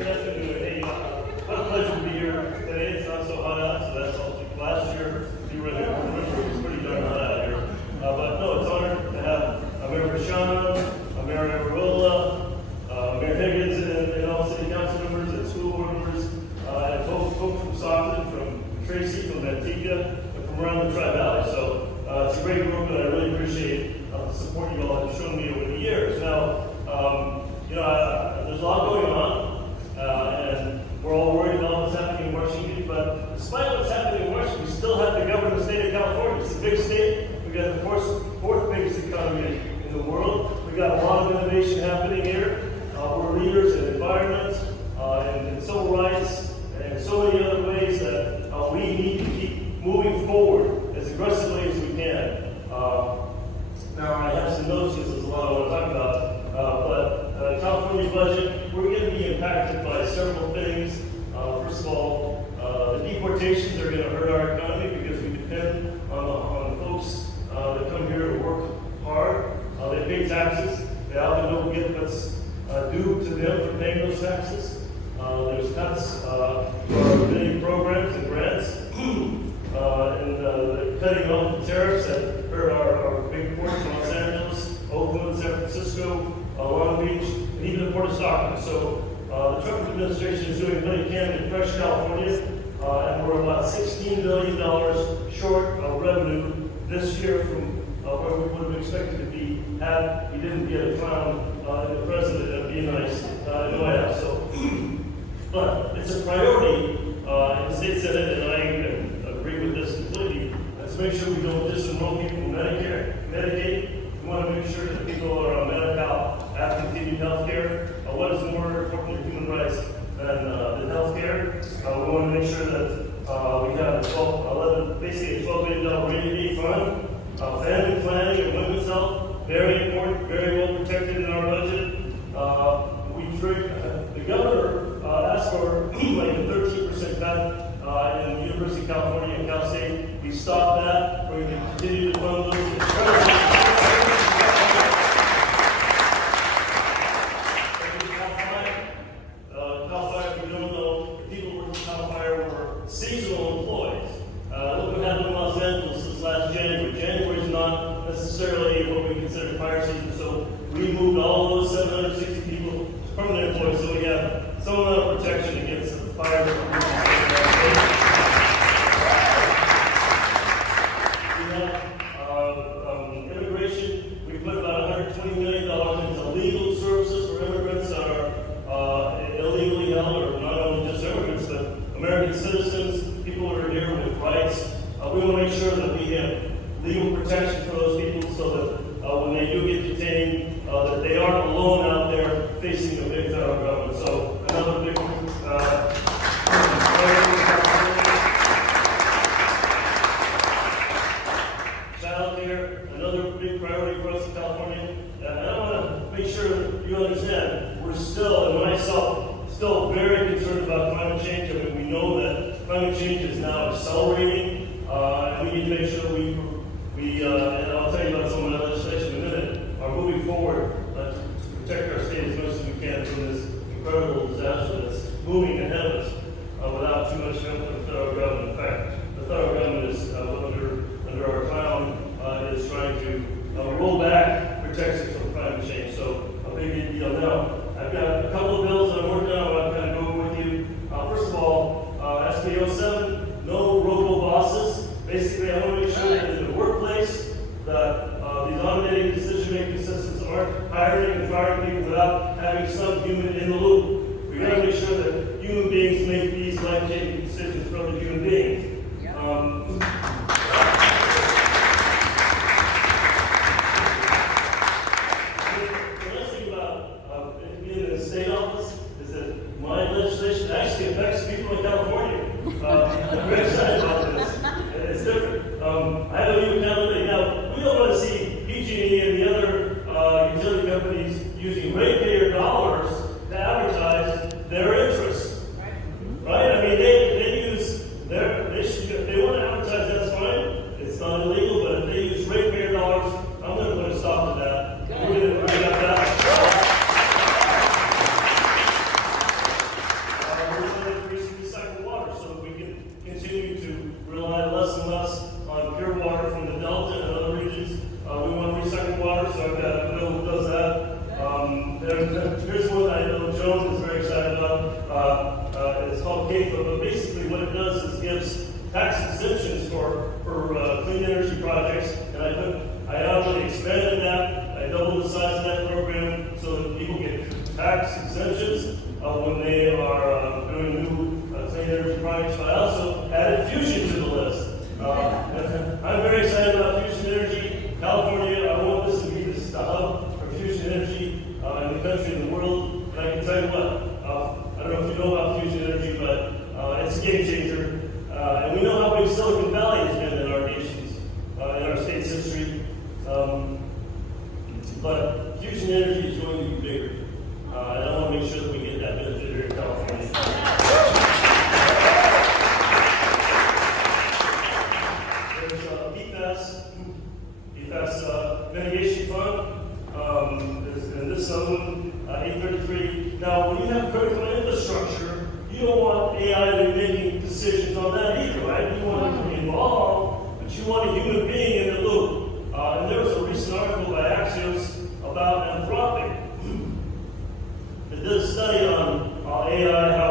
Good afternoon. Hey, what a pleasure to be here today. It's not so hot out, so that's also last year. You were there. It was pretty darn hot out here. But no, it's an honor to have Mayor Bashana, Mayor Amarola, Mayor Higgins, and all city council members and school board members, and folks from Stockton, from Tracy, from Antigua, and from around the Tri-Valley. So it's a great group, and I really appreciate the support you all have shown me over the years. Now, there's a lot going on, and we're all worried about what's happening in Washington, but despite what's happening in Washington, we still have to govern the state of California. It's a big state. We've got the fourth biggest economy in the world. We've got a lot of innovation happening here. We're leaders in environment, and in civil rights, and so many other ways that we need to keep moving forward as aggressively as we can. Now, I have some notions, there's a lot I want to talk about, but California budget, we're going to be impacted by several things. First of all, the deportations are going to hurt our economy because we depend on folks that come here to work hard. They pay taxes. They often don't get what's due to them for paying those taxes. There's cuts for many programs and grants. And cutting off the tariffs that hurt our big ports in Los Angeles, Oakland, San Francisco, Long Beach, and even the Port of Stockton. So the Trump administration is doing what it can to crush California, and we're about $16 billion short of revenue this year from where we would have expected to be had we didn't get a clown in the president of the White House. So, but it's a priority in the state senate, and I agree with this completely. Let's make sure we don't disenroll people in Medicare, Medicaid. We want to make sure that people are on Medi-Cal have continued health care. What is more important to human rights than health care? We want to make sure that we have basically a $12 billion rainy day fund. Family planning and women's health, very important, very well protected in our budget. The governor asked for like a 13% cut in the University of California and Cal State. We stopped that. We're going to continue to fund those. Cal Fire, if you don't know, the people working at Cal Fire were seasonal employees. Look what happened in Los Angeles this last January. January is not necessarily what we consider fire season, so we moved all of those 760 people to permanent employees, so we have some amount of protection against the fire that we have immigration. We put about $120 million into legal services for immigrants that are illegally held, or not only just immigrants, but American citizens, people who are here with rights. We want to make sure that we have legal protection for those people so that when they do get detained, that they aren't alone out there facing a big federal government. So another big child care, another big priority for us in California. And I want to make sure that you understand, we're still, and myself, still very concerned about climate change. I mean, we know that climate change is now accelerating. And we need to make sure and I'll tell you about some of the legislation in a minute, are moving forward to protect our state as much as we can from this incredible disaster that's moving ahead of us without too much help from the federal government. In fact, the federal government is, under our clown, is trying to roll back protections from climate change. So a big deal. Now, I've got a couple of bills that I'm working on. I'm going to go with you. First of all, SB 07, no robo-bosses. Basically, I want to make sure that in the workplace that these automated decision-making systems aren't hiring and firing people without having some human in the loop. We've got to make sure that human beings make these life-changing decisions for other human beings. The nice thing about being in the state office is that my legislation actually affects people in California. I'm very excited about this. It's different. I have a new accountability. Now, we don't want to see PG&E and the other utility companies using ratepayer dollars to advertise their interests. Right? I mean, they want to advertise, that's fine. It's not illegal, but if they use ratepayer dollars, I'm going to put a stop to that. We're going to bring that back. It's called CAFA, but basically what it does is gives tax exemptions for clean energy projects. And I already expanded that. I doubled the size of that program so that people get tax exemptions when they are doing new clean energy projects. But I also added fusion to the list. I'm very excited about fusion energy. California, I want this to be the hub for fusion energy in the country and the world. And I can tell you what, I don't know if you know about fusion energy, but it's a game changer. And we know how big Silicon Valley has been in our nation's, in our state's history. But fusion energy is going to be bigger. And I want to make sure that we get that benefit here in California. PFAS mitigation fund. And this one, 833. Now, when you have critical infrastructure, you don't want AI to be making decisions on that either, right? You want it to be involved, but you want a human being in the loop. And there was a recent article by Axios about Anthropic that did a study on AI, how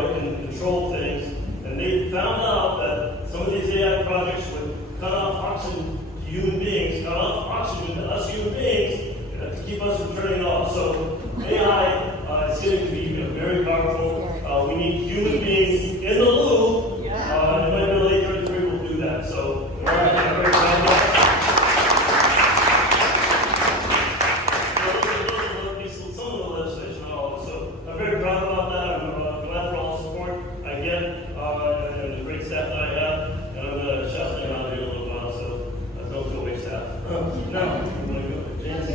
it can control things, and they found out that some of these AI projects would cut off oxygen to human beings, cut off oxygen to us human beings, to keep us from turning off. So AI is getting to be very powerful. We need human beings in the loop, and my bill 833 will do that. So we're very proud of that. Some of the legislation on all of it. So I'm very proud about that. I'm glad for all the support I get and the great staff that I have. And I'm going to shout them out here in a little while, so don't go waste staff. Now, I'm going to go to James.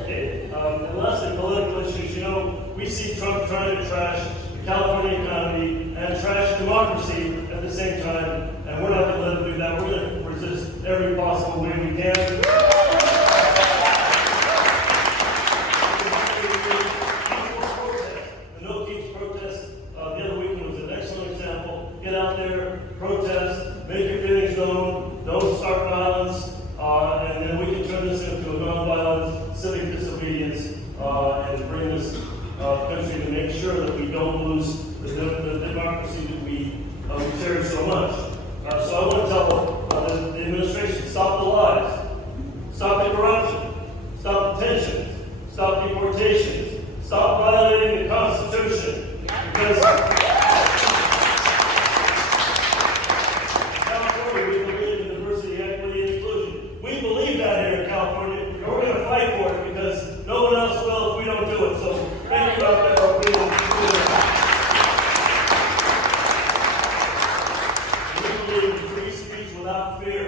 Okay, and lastly, political issues. You know, we see Trump trying to trash the California economy and trash democracy at the same time, and we're not going to let him do that. We're going to resist every possible way we can. The No Keeps protest the other weekend was an excellent example. Get out there, protest, make your feelings known, don't start violence, and then we can turn this into a nonviolent civic disobedience and bring this country to make sure that we don't lose the democracy that we cherish so much. So I want to tell the administration, stop the lies, stop the corruption, stop the tensions, stop deportations, stop violating the Constitution, because California, we believe in diversity, equity, and inclusion. We believe that here in California, and we're going to fight for it because no one else will if we don't do it. So thank you out there for being able to do that. We believe in free speech without fear.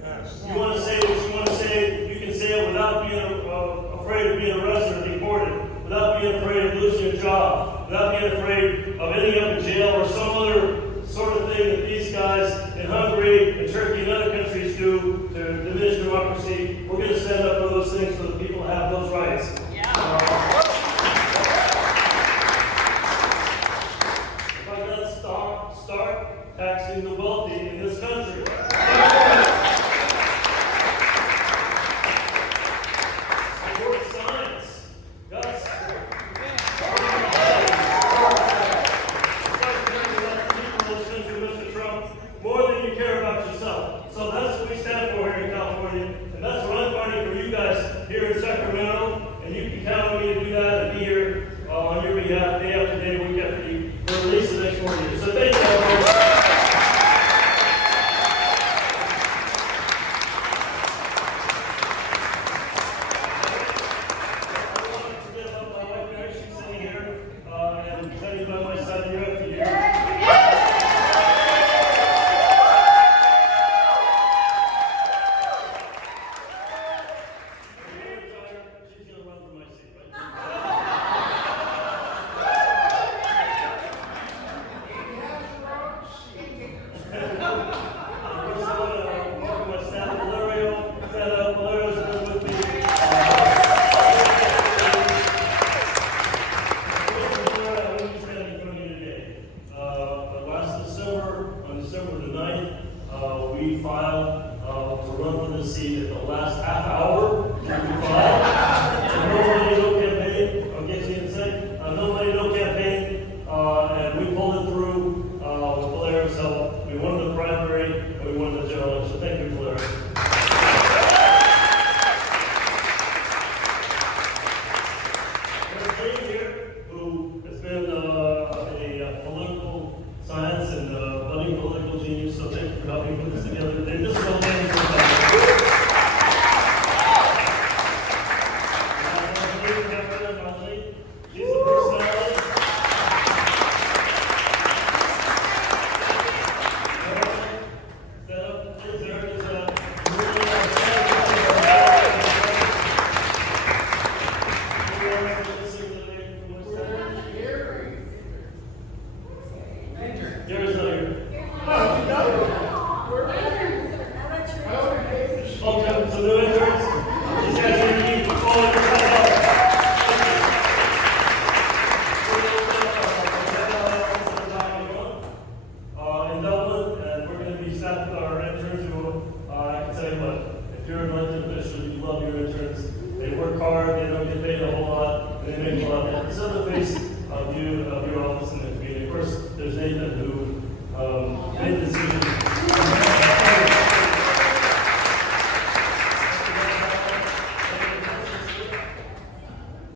Yes. You want to say what you want to say, you can say it without being afraid of being arrested or deported, without being afraid of losing your job, without being afraid of ending up in jail or some other sort of thing that these guys in Hungary and Turkey and other countries do to diminish democracy. We're going to stand up for those things so that people have those rights. Yeah. If I got to start taxing the wealthy in this country. Support science. God support. More than you care about yourself. So that's what we stand for here in California, and that's what I'm fighting for you guys here in Sacramento, and you can count on me to do that and be here on your behalf day after day, week after week, for at least the next 4 years. So thank you all. the seat at the last half hour. No money, no campaign. I'm getting insane. No money, no campaign. And we pulled it through with Blair's help. We won the primary and we won the general election. Thank you, Blair. There's Jane here, who has been a political science and budding political genius. So thank you for helping put this together. They just don't She's a personality. Gary's not here. Okay, so no interns. These guys are going to keep following your in Dublin, and we're going to be staffed with our interns who, I can tell you what, if you're an elected official, you love your interns. They work hard, they don't get paid a whole lot, and they make a lot of it. So the face of your office in the community. Of course, there's Nathan who